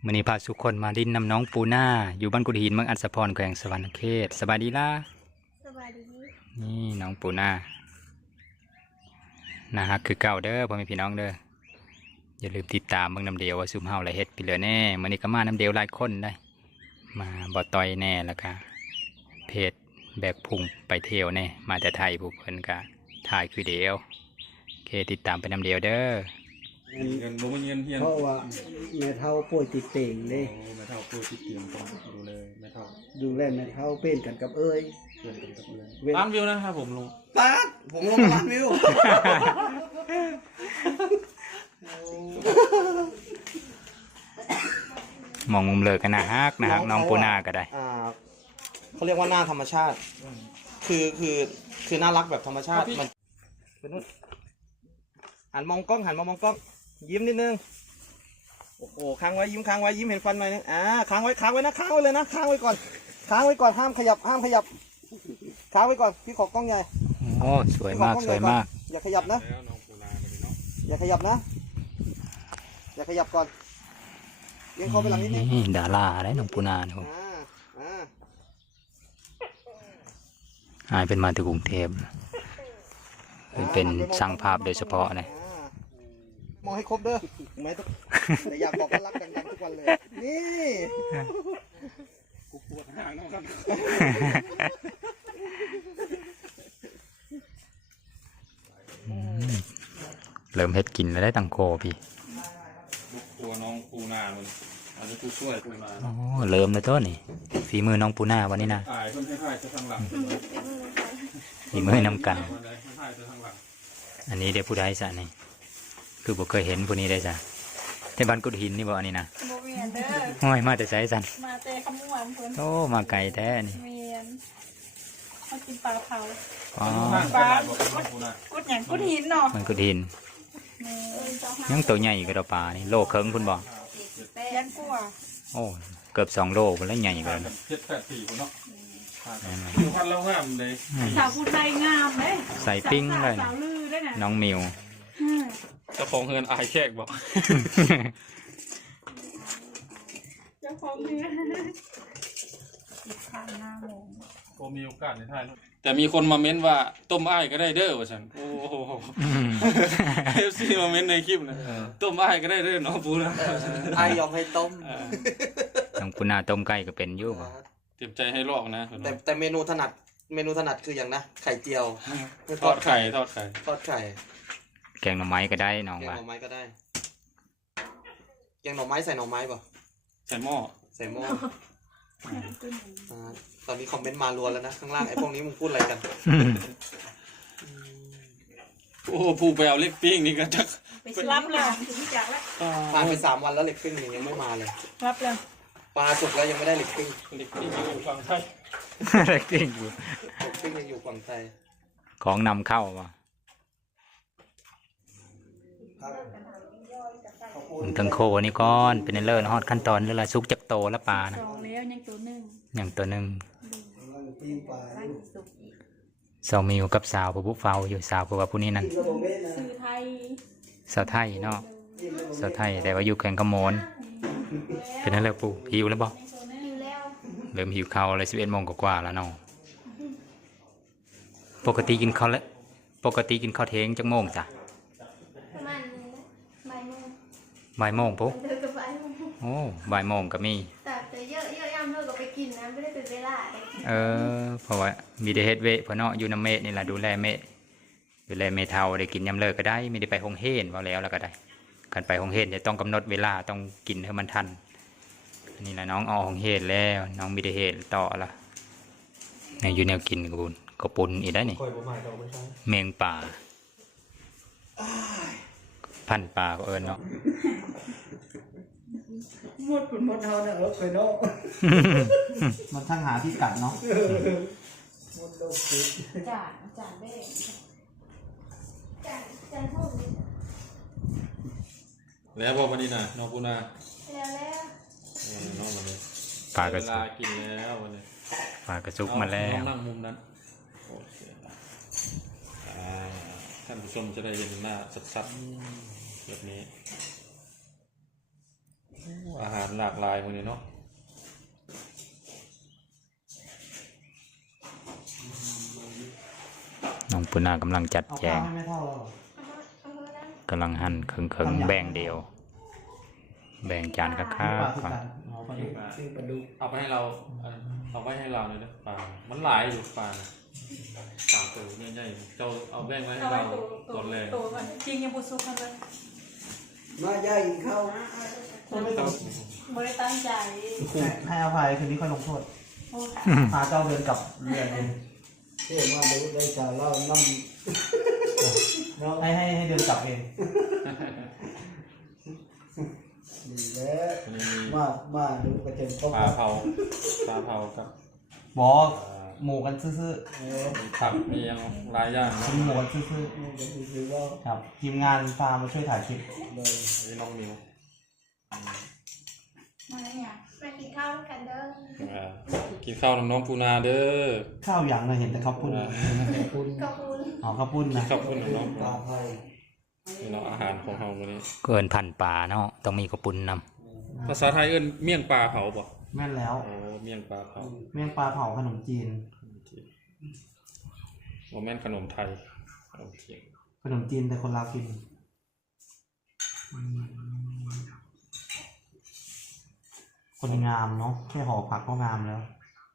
มื้อนี้พาทุกคนมาดินน้ำน้องปูน่าอยู่บ้านกุฎหินเมืองอัศพรแขวงสวรรณเขตสบายดีล่ะสบายดีนี่น้องปูน่านะฮะคือเก่าเด้อพ่อแม่พี่น้องเด้ออย่าลืมติดตามเบิ่งน้ำเดียวว่าซุมเฮาละเฮ็ดไปเลยแน่มื้อนี้ก็มาน้ำเดียวหลายคนได้มาบ่ต่อยแน่แล้วก็เพจแบกพุงไปเที่ยวแน่มาแต่ไทยผู้เพิ่นก็ถ่ายคือเดียวโอเคติดตามไปน้ำเดียวเด้อเงินบ่มีเงินเฮียนเพราะว่าแม่เฒ่าป่วยติดเต่งเด้แม่เฒ่าป่วยติดเตียงต้องดูแลแม่เฒ่าดูแลแม่เฒ่าเป็นกันกับเอ้ยเพื่อนกันกับเพื่อนล้านวิวนะครับผมลงตัดผมลงมาล้านวิวมองมุมเลิกกันนะฮักน้องปูน่าก็ได้เขาเรียกว่าหน้าธรรมชาติคือน่ารักแบบธรรมชาติมันเป็นนู่นหันมองกล้องหันมามองกล้องยิ้มนิดนึงโอ้โหค้างไว้ยิ้มเห็นฟันหน่อยนึงค้างไว้นะค้างไว้เลยนะค้างไว้ก่อนห้ามขยับค้างไว้ก่อนพี่ขอกล้องใหญ่โอ้สวยมากอย่าขยับนะอย่าขยับก่อนเลี้ยงเขาไปหลังนิดนึงดาราได้น้องปูนาเนี่ยหายเป็นมาถึงกรุงเทพเป็นช่างภาพโดยเฉพาะเลยมองให้ครบเด้อไม่ต้องแต่อยากบอกว่ารักกันทุกวันเลยนี่กูปวดห่างน้องครับเริ่มเฮ็ดกินแล้วได้ตังโคพี่ตัวน้องปูนามันอันนี้กูช่วยปูนาโอ้เริ่มเลยต้นนี่ฝีมือน้องปูนาวันนี้นะคนคล้ายๆจะทางหลังฝีมือนำกันอันนี้เดี๋ยวผู้ใดซะนี่คือบ่เคยเห็นผู้นี้ได้จ้ะที่บ้านกุฎหินนี่บ่อันนี้นะโมเมียนเด้อห้อยมาแต่ไสสันมาแต่ขมวนเพิ่นโอ้มาไกลแท้นี่เมียนเขากินปลาเผาอ๋อปลากุดหยังกุดหินเนาะมันกุฎหินยังตัวใหญ่กว่าปลานี่โลครึ่งพุ่นบ่ยันกลัวโอ้เกือบ2 โลพุ่นแล้วใหญ่กว่านั้น 7-8 พุ่นเนาะพันแล้วงามเลยสาวผู้ไทยงามเลยใส่ปิ้งเลยสาวลือได้น่ะน้องมิวเจ้าของเฮือนอายแขกบอกเจ้าของเฮือนผ่านหน้าโมงโอ้มีโอกาสในไทยแต่มีคนมาเม้นว่าต้มอ้ายก็ได้เด้อว่าฉันโอ้โหFC มาเม้นในคลิปนะต้มอ้ายก็ได้เด้อน้องปูนะอ้ายยอมให้ต้มน้องปูนาต้มไก่ก็เป็นอยู่บ่เตรียมใจให้ลอกนะแต่เมนูถนัดคืออย่างนะไข่เจียวทอดไข่แกงหน่อไม้ก็ได้น้องว่าแกงหน่อไม้ก็ได้แกงหน่อไม้ใส่หน่อไม้ป่ะใส่หม้อตอนนี้คอมเมนต์มารัวแล้วนะข้างล่างไอ้พวกนี้มึงพูดอะไรกันโอ้ผู้ไปเอาเล็กปิ้งนี่ก็จะไปรับเลยถึงจากแล้วผ่านไป3 วันแล้วเล็กปิ้งยังไม่มาเลยรับเลยปลาสุกแล้วยังไม่ได้เล็กปิ้งอยู่ฝั่งไทยเล็กปิ้งยังอยู่ฝั่งไทยของนำเข้าว่ะตั้งโคนี่ก้อนเป็นเลิศฮอดขั้นตอนเรื่องอะไรซุกจักโตแล้วปลานะแล้วยังตัวหนึ่งสาวมิวกับสาวผู้เฝ้าอยู่สาวผู้ว่าผู้นี้นั่นสาวไทยเนาะสาวไทยแต่ว่าอยู่แข่งกระโมนเป็นนั่นแหละปู่หิวแล้วบ่เริ่มหิวข้าวเลย11 โมงกว่าแล้วเนาะปกติกินข้าวเที่ยงจักโมงจ้ะประมาณบ่ายโมงปุ๊บโอ้บ่ายโมงก็มีแต่เยอะย่ำเลิกก็ไปกินนะไม่ได้เป็นเวลาเพราะว่ามีได้เฮ็ดเวะเพราะเนาะอยู่น้ำเมฆนี่แหละดูแลเมฆเท่าได้กินยำเลิกก็ได้ไม่ได้ไปโรงเรียนว่าแล้วก็ได้การไปโรงเรียนจะต้องกำหนดเวลาต้องกินให้มันทันนี่แหละน้องออกโรงเรียนแล้วน้องมีได้เฮ็ดต่อละเนี่ยอยู่แนวกินก็ปุ่นอีกได้นี่เมียงป่าพันป่าก็เอิญเนาะหมดเท่านั้นเคยเนาะมันทั้งหาที่กัดเนาะหมดโลกคิดจานเบ้จานพูดแล้วบอกวันนี้นะน้องปูนาแล้วน้องมาเลยปลากระซุกกินแล้ววันนี้ปลากระซุกมาแล้วนั่งมุมนั้นโอเคท่านผู้ชมจะได้เห็นหน้าชัดๆแบบนี้อาหารหลากหลายคนนี้เนาะน้องปุณากำลังจัดเอาแจข้าวงให้ไม่เท่าเรากำลังหั่นครึ่งๆแบ่งเดียว แบ่งจานข้าวปลาๆทุกก่อนกันเอาไปดูซึ่งปลาดุกเอาไปให้เราเอาไปให้เราเลยนะปลามันหลายอยู่ปลาสามตัวใหญ่ๆเจ้าเอาแบ่งไว้ให้เอาไว้เราตัวตอนแรกตัวก่อนจริงยังบุซุกกันเลยมาใหญ่เข้าไม่ได้ตั้งใจให้อภัยคืนนี้ค่อยลงโทษโอ้ค่ะพาเจ้าเดินกลับเรือนเองเที่ยวมาดูได้ชาเล่าน้ำน้องให้เดินกลับเองดีแล้วมันยังมีมาดูกระเจิงเข้าปลาเผากับบอกหมูกันซื่อมีผักมีอย่างหลายอย่างๆเนาะกินหมูกันซื่อคือว่าๆครับทีมงานพามาช่วยถ่ายคลิปเลยนี่น้องมิวมาเนี่ยมากินข้าวด้วยกันเด้อกินข้าวน้ำน้องปูนาเด้อข้าวอย่างเลยเห็นแต่ข้าวปุ้นคุณขอบคุณอ๋อข้าวปุ้นนะข้าวปุ้นน้องปลาไทยนี่เนาะอาหารของเราวันนี้เกินพันป่าเนาะต้องมีข้าวปุ้นนภาษาไทยเอิ้นเมี่ยงปลาเผาป่ะแม่นแล้วโอ้เมี่ยงปลาเผาเมี่ยงปลาเผาขนมจีนโมแม่นขนมไทยขนมจีนขนมจีนแต่คนลาวกินคนงามเนาะแค่ห่อผักก็งามแล้ว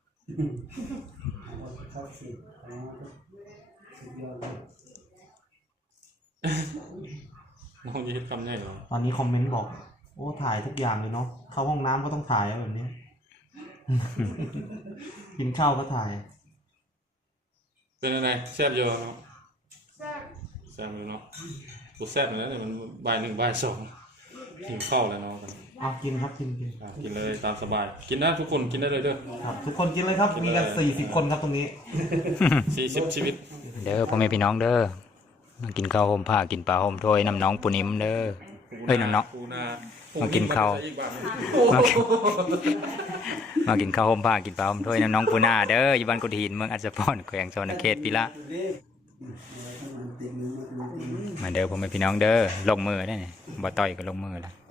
เข้าสิสุดยอดเลยน้องยืดคำใหญ่เนาะตอนนี้คอมเมนต์บอก โอ้ถ่ายทุกอย่างเลยเนาะเข้าห้องน้ำก็ต้องถ่ายแบบนี้ กินข้าวก็ถ่ายเป็นอะไรแซ่บเยอะเนาะแซ่บแซ่บเลยเนาะตัวแซ่บเลยนะเนี่ยมันบ่ายหนึ่งบ่ายสองกินข้าวแล้วเนาะเอากินครับกินกินเลยตามสบาย กินนะทุกคนกินได้เลยเด้อครับ ทุกคนกินเลยครับ มีกัน40 คนครับตรงนี้ 40 ชีวิตำเด้อพ่อแม่พี่น้องเด้อมากินข้าวห่มผ้ากินปลาห่มถ้วยน้ำน้องปูนิ่มเด้อ เฮ้ยน้องๆปูนามากินข้าว มากินข้าวห่มผ้ากินปลาห่มถ้วยน้ำน้องปูนาเด้ออยู่บ้านกุฎหินเมืองอัศพรแขวงโซนเขตปีละ มาเด้อพ่อแม่พี่น้องเด้อลงมือได้เนี่ยบ่ต่อยก็ลงมือละ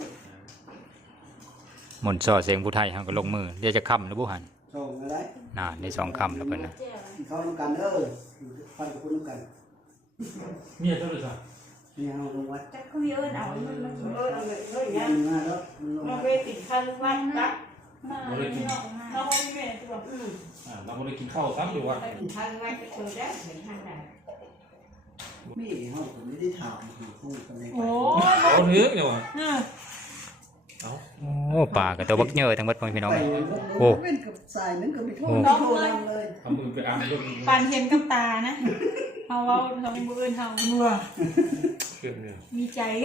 หมนต์ซ่อเสียงผู้ไทยเฮาก็ลงมือเดี๋ยวจะค้ำแล้วบ่หันส่งอะไรน่ะได้2ค้ำแล้วเพิ่นน่ะเข้าน้ำกันเด้อฟันกับคุณน้ำกันเมียเท่าไหร่จ้ะนี่เอาลงวัดแต่เขามีเอิญเอามันมากินเอาเลยเฮ้ยยัยังงมาแล้วลงมาวัดไปติดคันวัดนะมาเลยพี่น้องมาเราไม่แม่ตัวเราไม่ได้กินข้าวซ้ำอยู่ว่ะไปติดคันวัดก็เจอได้เห็นทางไหนนี่เขาผมไม่ได้ถามหาคู่กันเลยโอ้เอาเนื้อเนี่ยว่ะเนี่ยเอาโอ้ปลาก็ตัวบักเยอะทั้งหมดพ่อแม่พี่น้องไปโอ้เป็นกับสายนึงก็ไปโทษโอ้ไม่โทษนำเลยเอามือไปอ่านเรื่องปานเห็นกับตานะเฮาเราเป็นบุญเฮานัวเครื่องเนี่ยมีใจกัน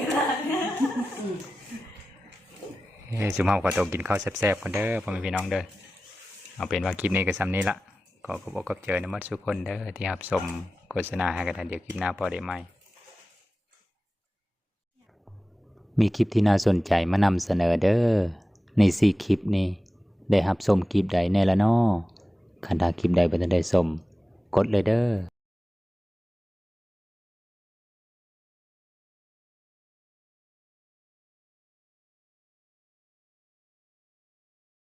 สุมเฮาก็ต้องกินข้าวแซ่บๆกันเด้อพ่อแม่พี่น้องเด้อเอาเป็นว่าคลิปนี้ก็ซ้ำนี้ละก็ขอบอกกับเจอนะมัดทุกคนเด้อที่รับชมโฆษณาให้กันเดี๋ยวคลิปหน้าพอได้ไหมมีคลิปที่น่าสนใจมานำเสนอเด้อใน4คลิปนี้ได้รับชมคลิปใดแน่ละน้อคันถ้าคลิปใดบ่ทันได้ชมกดเลยเด้อ